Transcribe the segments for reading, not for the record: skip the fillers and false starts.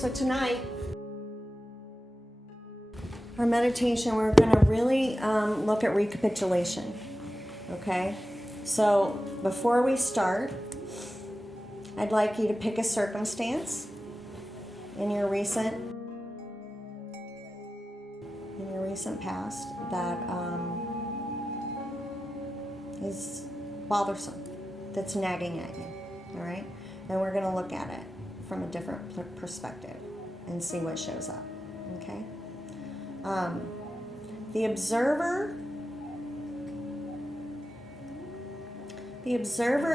So tonight, our meditation, we're going to really look at recapitulation. Okay? So before we start, I'd like you to pick a circumstance in your recent past that is bothersome, that's nagging at you. All right? And we're going to look at it from a different perspective and see what shows up. Okay? The observer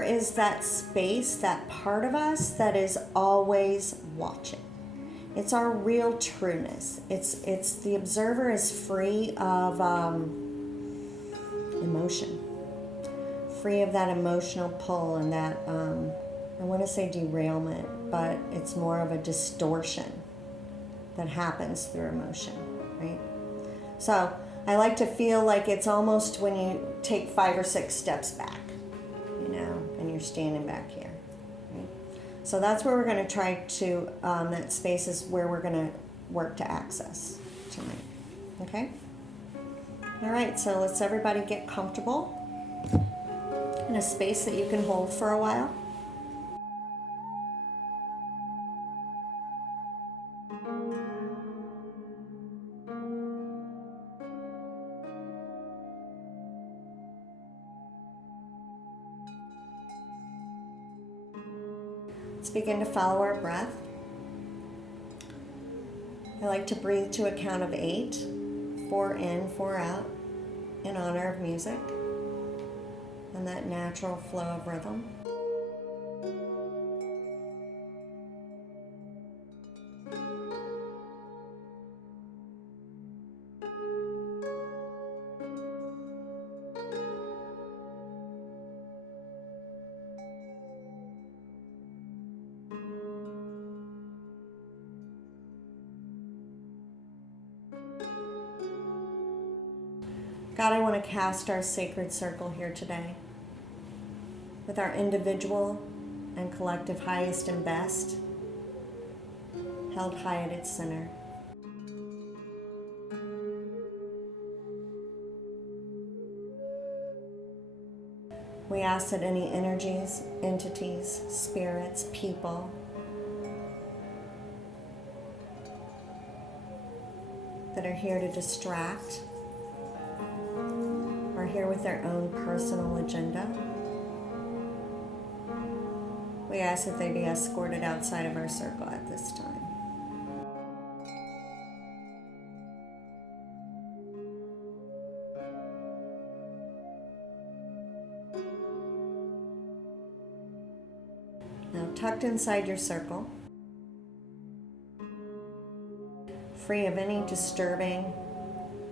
is that space, that part of us that is always watching. It's our real trueness. It's the observer is free of emotion, free of that emotional pull and that I want to say derailment, but it's more of a distortion that happens through emotion, right? So I like to feel like it's almost when you take 5 or 6 steps back, and you're standing back here. Right? So that's where we're going to try to, that space is where we're going to work to access tonight. Okay? All right, so let's everybody get comfortable in a space that you can hold for a while. Let's begin to follow our breath. I like to breathe to a count of 8, 4 in, 4 out, in honor of music and that natural flow of rhythm. God, I want to cast our sacred circle here today with our individual and collective highest and best held high at its center. We ask that any energies, entities, spirits, people that are here to distract are here with their own personal agenda. We ask that they be escorted outside of our circle at this time. Now, tucked inside your circle, free of any disturbing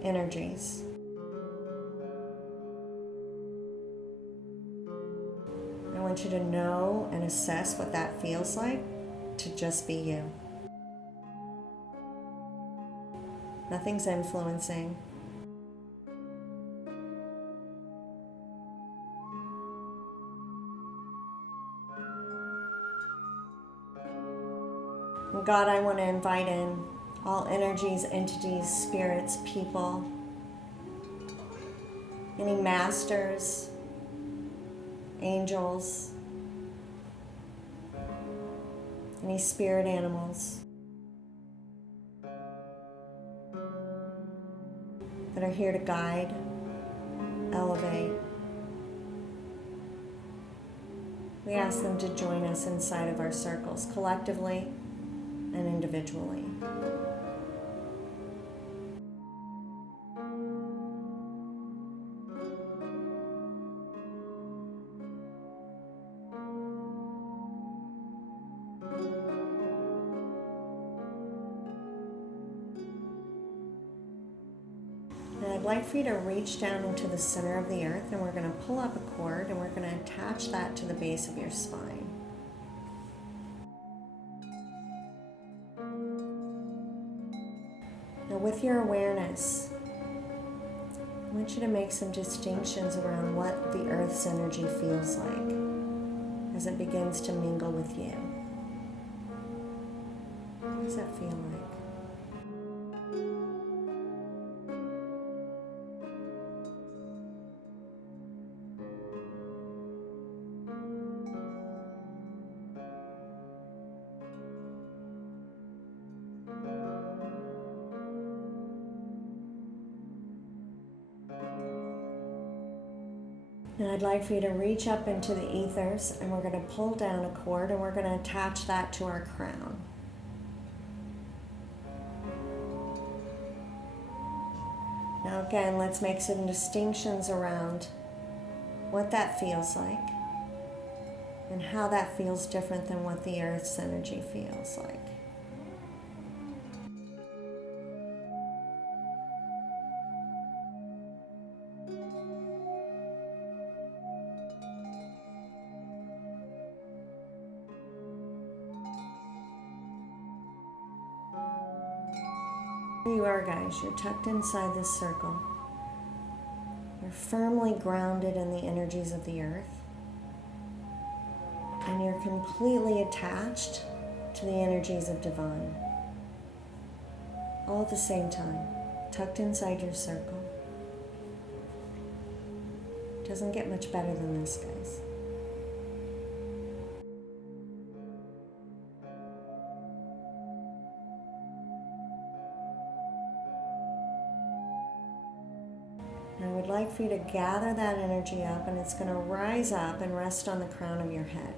energies, I want you to know and assess what that feels like to just be you. Nothing's influencing. And God, I want to invite in all energies, entities, spirits, people, any masters, angels, any spirit animals that are here to guide, elevate. We ask them to join us inside of our circles, collectively and individually. I'd like for you to reach down into the center of the earth, and we're going to pull up a cord and we're going to attach that to the base of your spine. Now, with your awareness, I want you to make some distinctions around what the earth's energy feels like as it begins to mingle with you. What does that feel like? And I'd like for you to reach up into the ethers, and we're going to pull down a cord, and we're going to attach that to our crown. Now again, let's make some distinctions around what that feels like and how that feels different than what the Earth's energy feels like. Here you are, guys. You're tucked inside this circle. You're firmly grounded in the energies of the earth. And you're completely attached to the energies of divine. All at the same time, tucked inside your circle. Doesn't get much better than this, guys. I would like for you to gather that energy up, and it's going to rise up and rest on the crown of your head.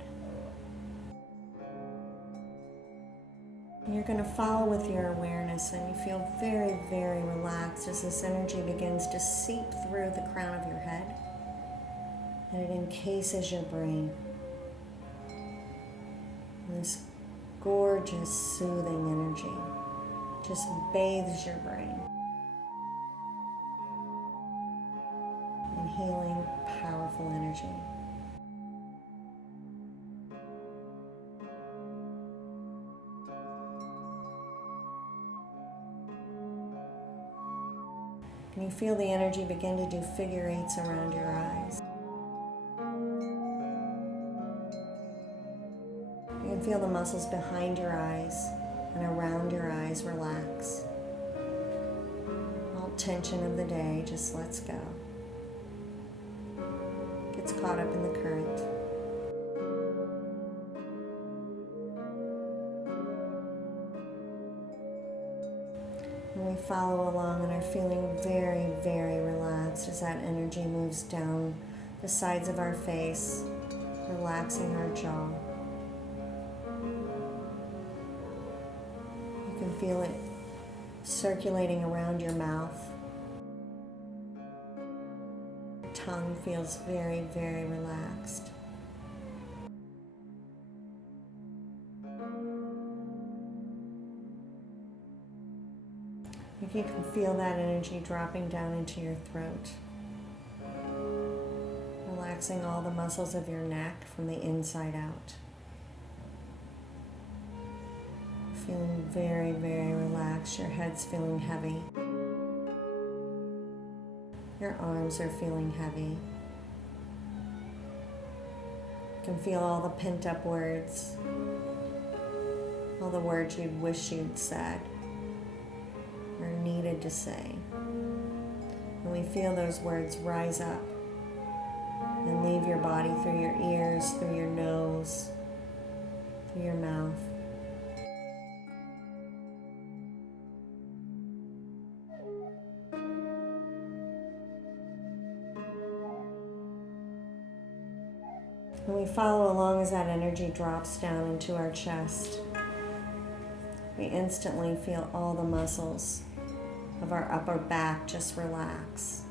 And you're going to follow with your awareness, and you feel very, very relaxed as this energy begins to seep through the crown of your head, and it encases your brain. And this gorgeous, soothing energy just bathes your brain. Healing, powerful energy. Can you feel the energy begin to do figure eights around your eyes? You can feel the muscles behind your eyes and around your eyes relax. All tension of the day just lets go. Gets caught up in the current. And we follow along and are feeling very, very relaxed as that energy moves down the sides of our face, relaxing our jaw. You can feel it circulating around your mouth. Tongue feels very, very relaxed. If you can feel that energy dropping down into your throat, relaxing all the muscles of your neck from the inside out. Feeling very, very relaxed. Your head's feeling heavy. Your arms are feeling heavy. You can feel all the pent up words, all the words you'd wish you'd said or needed to say. And we feel those words rise up and leave your body through your ears, through your nose, through your mouth. And we follow along as that energy drops down into our chest. We instantly feel all the muscles of our upper back just relax.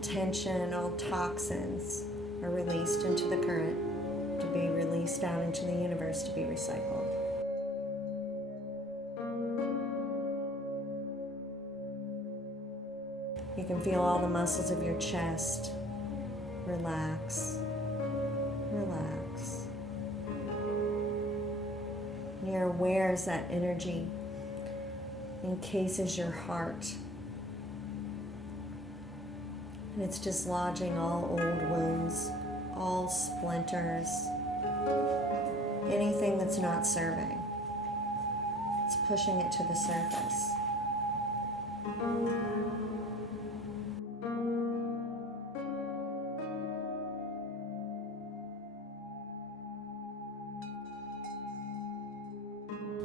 Tension, all toxins are released into the current to be released out into the universe to be recycled. You can feel all the muscles of your chest relax. Relax. And you're aware as that energy encases your heart. And it's dislodging all old wounds, all splinters, anything that's not serving. It's pushing it to the surface.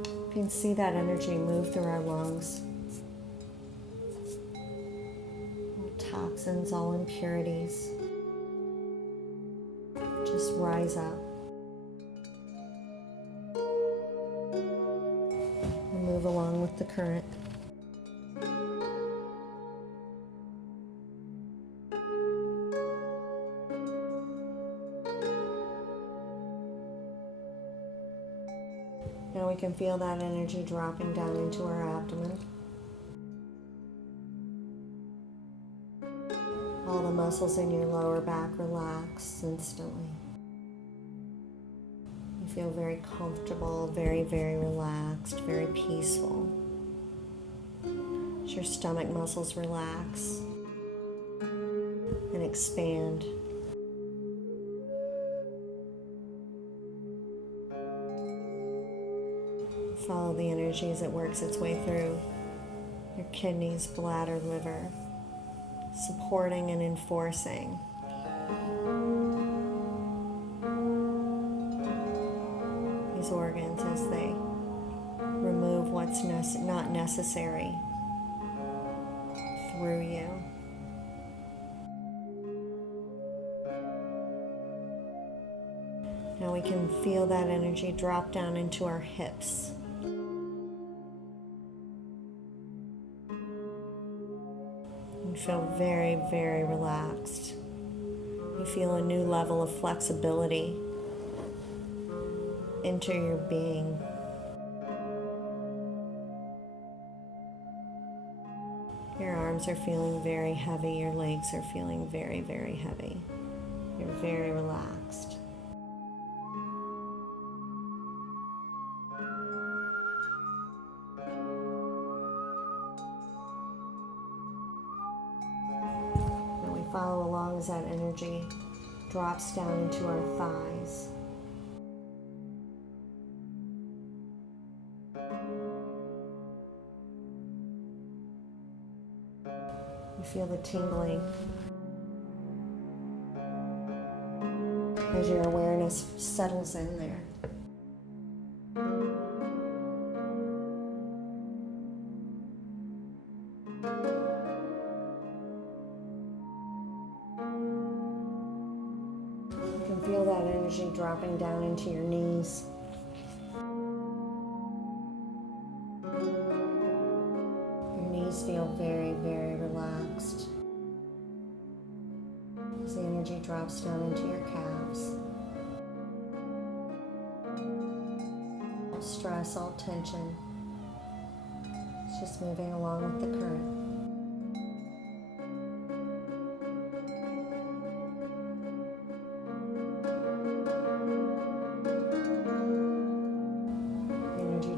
You can see that energy move through our lungs. All toxins, all impurities just rise up and move along with the current. Now we can feel that energy dropping down into our abdomen. All the muscles in your lower back relax instantly. You feel very comfortable, very, very relaxed, very peaceful. As your stomach muscles relax and expand. Follow the energy as it works its way through your kidneys, bladder, liver, supporting and enforcing these organs as they remove what's not necessary through you. Now we can feel that energy drop down into our hips. You feel very, very relaxed. You feel a new level of flexibility enter your being. Your arms are feeling very heavy. Your legs are feeling very, very heavy. You're very relaxed. Follow along as that energy drops down into our thighs. You feel the tingling as your awareness settles in there. Feel that energy dropping down into your knees. Your knees feel very, very relaxed as the energy drops down into your calves. All stress, all tension, it's just moving along with the current.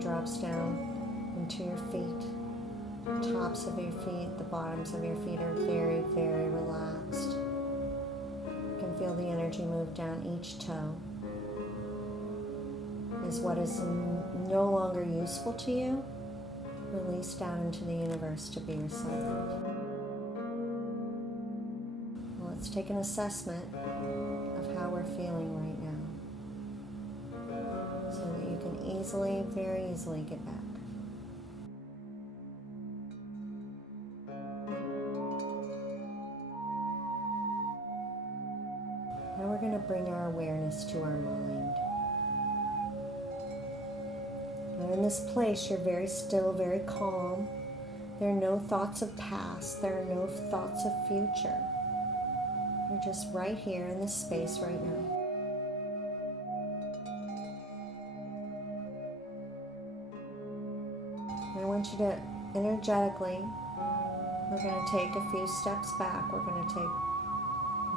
Drops down into your feet. The tops of your feet, the bottoms of your feet are very, very relaxed. You can feel the energy move down each toe. As what is no longer useful to you, released down into the universe to be recycled. Well, let's take an assessment of how we're feeling right now, so that you can easily, very easily get back. Now we're going to bring our awareness to our mind. Now in this place, you're very still, very calm. There are no thoughts of past. There are no thoughts of future. You're just right here in this space right now. I want you to energetically, we're going to take a few steps back. We're going to take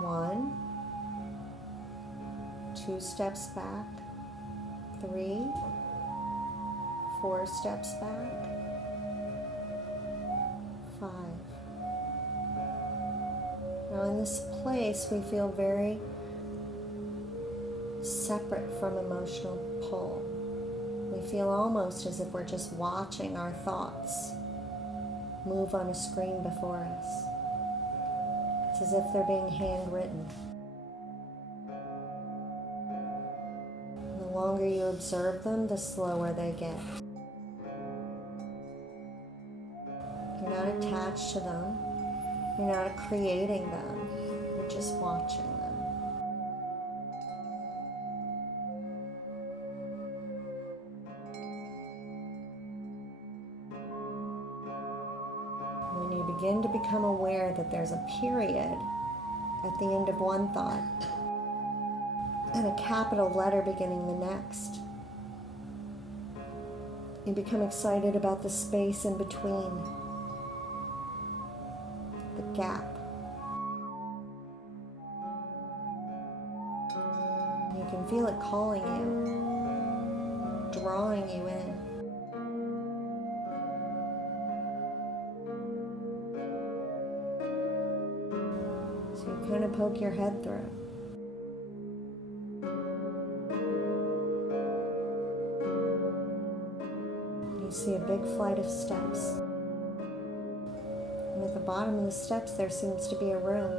1, 2 steps back, 3, 4 steps back, 5. Now in this place, we feel very separate from emotional pull. We We feel almost as if we're just watching our thoughts move on a screen before us. It's as if they're being handwritten. The longer you observe them, the slower they get. You're not attached to them. You're not creating them. You're just watching them. When you begin to become aware that there's a period at the end of one thought and a capital letter beginning the next, you become excited about the space in between, the gap. You can feel it calling you, drawing you in. So you kind of poke your head through. You see a big flight of steps. And at the bottom of the steps there seems to be a room.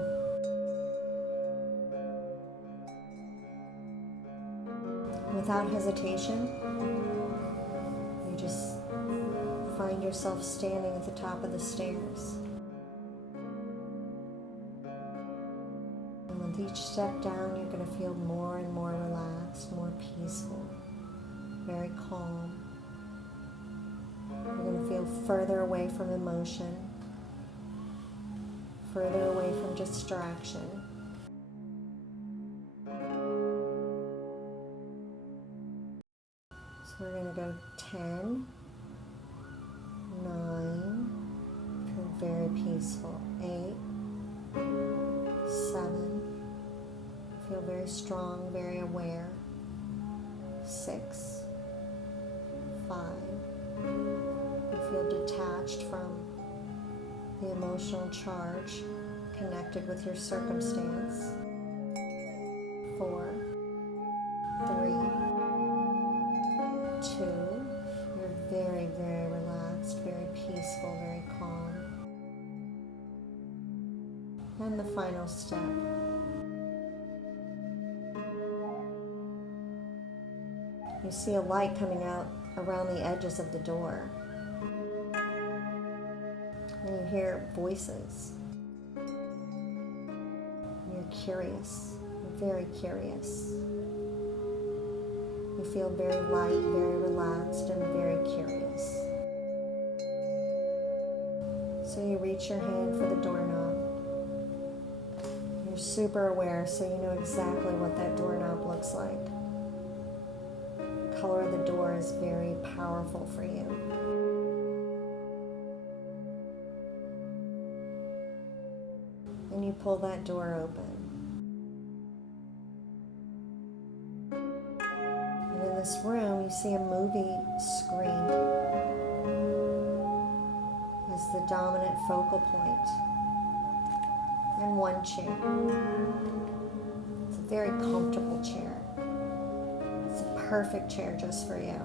Without hesitation, you just find yourself standing at the top of the stairs. And with each step down, you're going to feel more and more relaxed, more peaceful, very calm. You're going to feel further away from emotion, further away from distraction. So we're going to go 10, 9, feel very peaceful, 8, 7, feel very strong, very aware, 6, 5, you feel detached from the emotional charge connected with your circumstance, 4, 3, 2, you're very, very relaxed, very peaceful, very calm. And the final step. You see a light coming out around the edges of the door. And you hear voices. You're curious, very curious. You feel very light, very relaxed, and very curious. So you reach your hand for the doorknob. You're super aware, so you know exactly what that doorknob looks like. The color of the door is very powerful for you. And you pull that door open. In this room, you see a movie screen as the dominant focal point, and one chair. It's a very comfortable chair. It's a perfect chair just for you.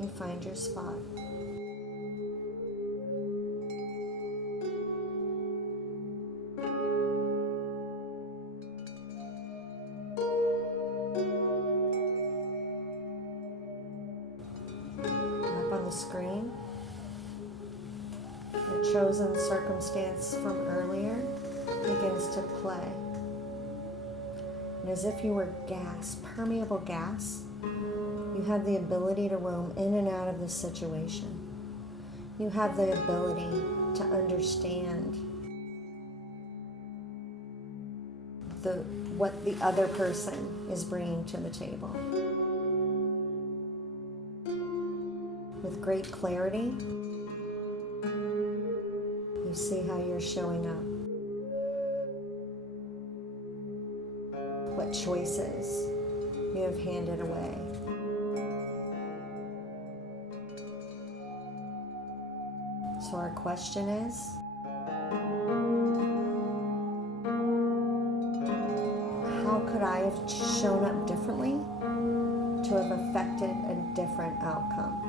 You find your spot. Screen, your chosen circumstance from earlier begins to play. And as if you were gas, permeable gas, you have the ability to roam in and out of the situation. You have the ability to understand what the other person is bringing to the table. With great clarity, you see how you're showing up. What choices you have handed away. So our question is, I have shown up differently to have affected a different outcome.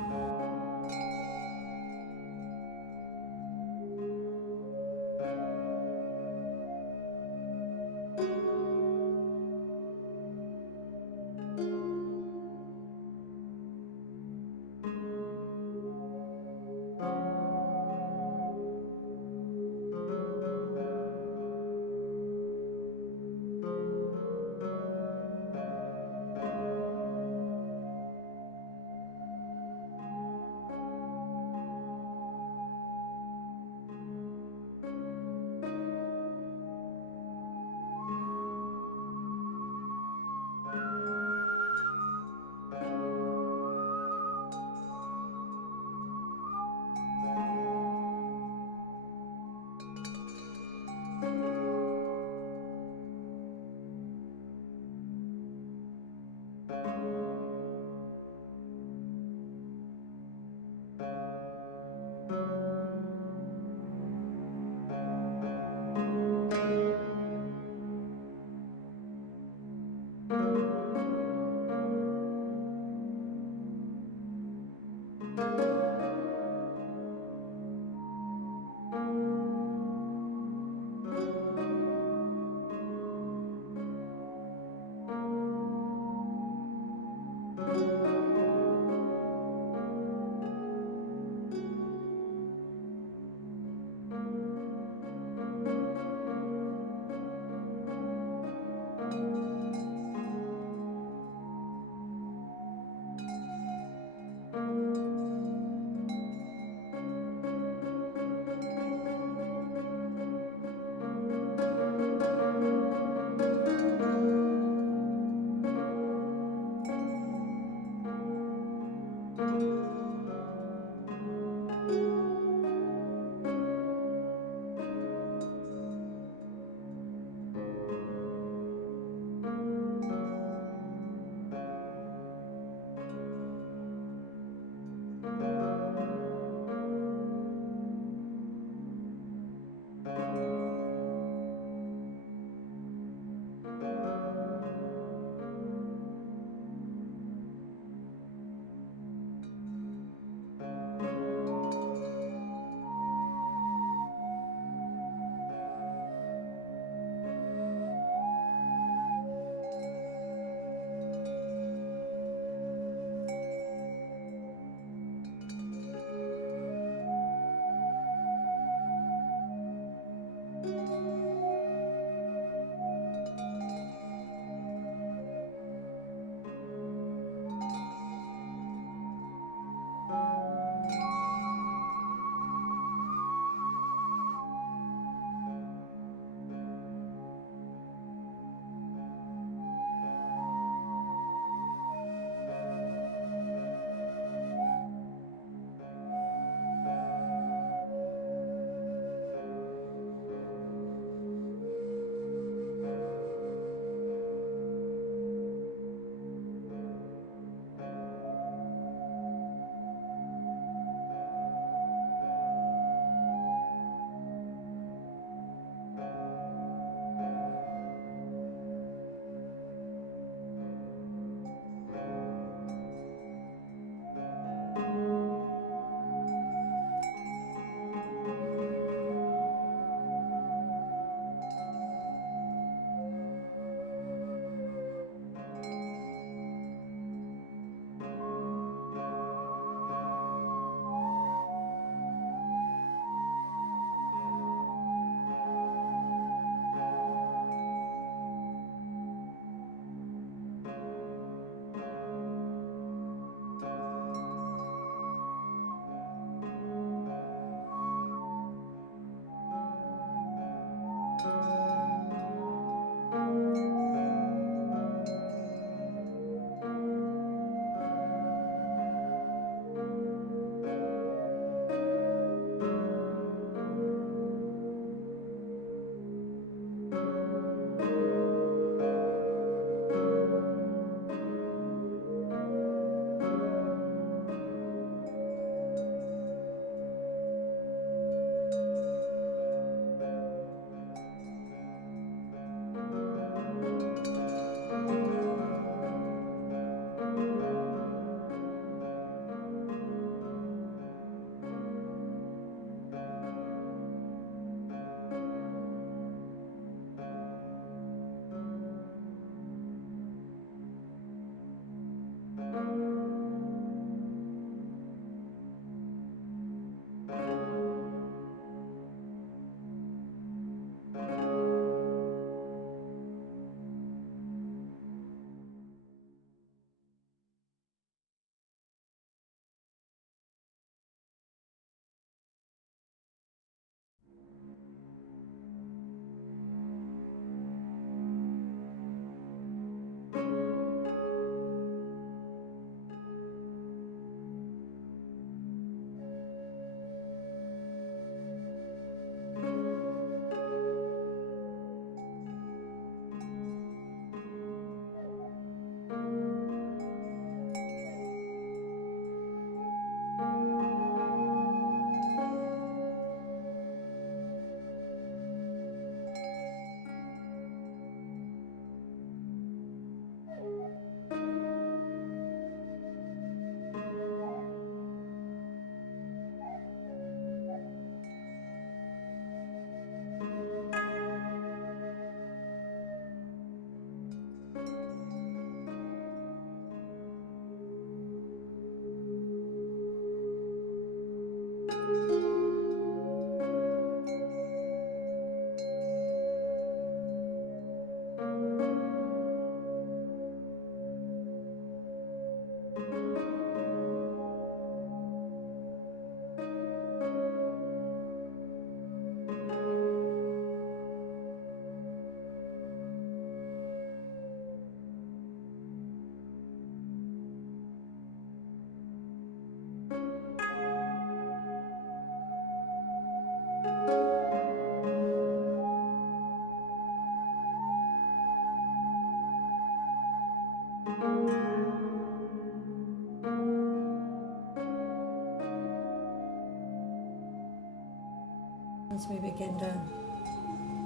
As we begin to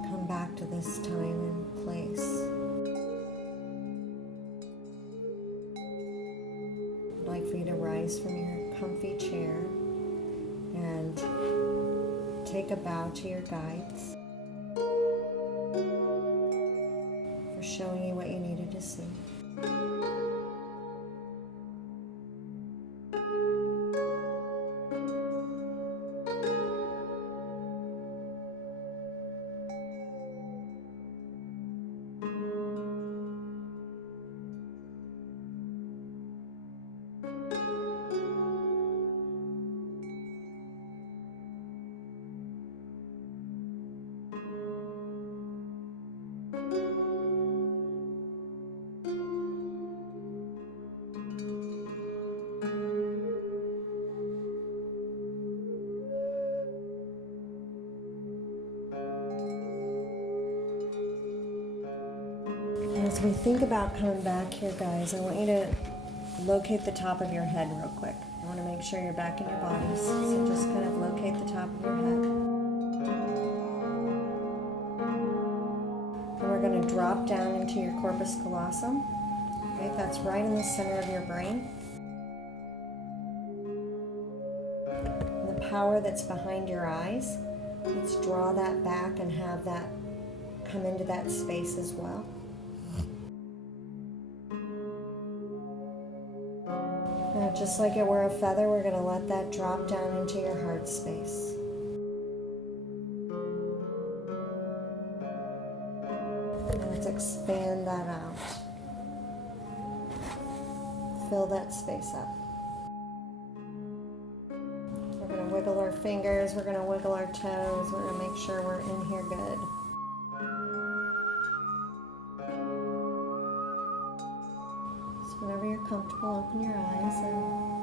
come back to this time and place, I'd like for you to rise from your comfy chair and take a bow to your guides for showing you what you needed to see. As we think about coming back here, guys, I want you to locate the top of your head real quick. I want to make sure you're back in your bodies. So just kind of locate the top of your head. And we're going to drop down into your corpus callosum. Okay, that's right in the center of your brain. And the power that's behind your eyes, let's draw that back and have that come into that space as well. Now, just like it were a feather, we're going to let that drop down into your heart space. And let's expand that out. Fill that space up. We're going to wiggle our fingers, we're going to wiggle our toes, we're going to make sure we're in here good. So whenever you're comfortable, open your eyes and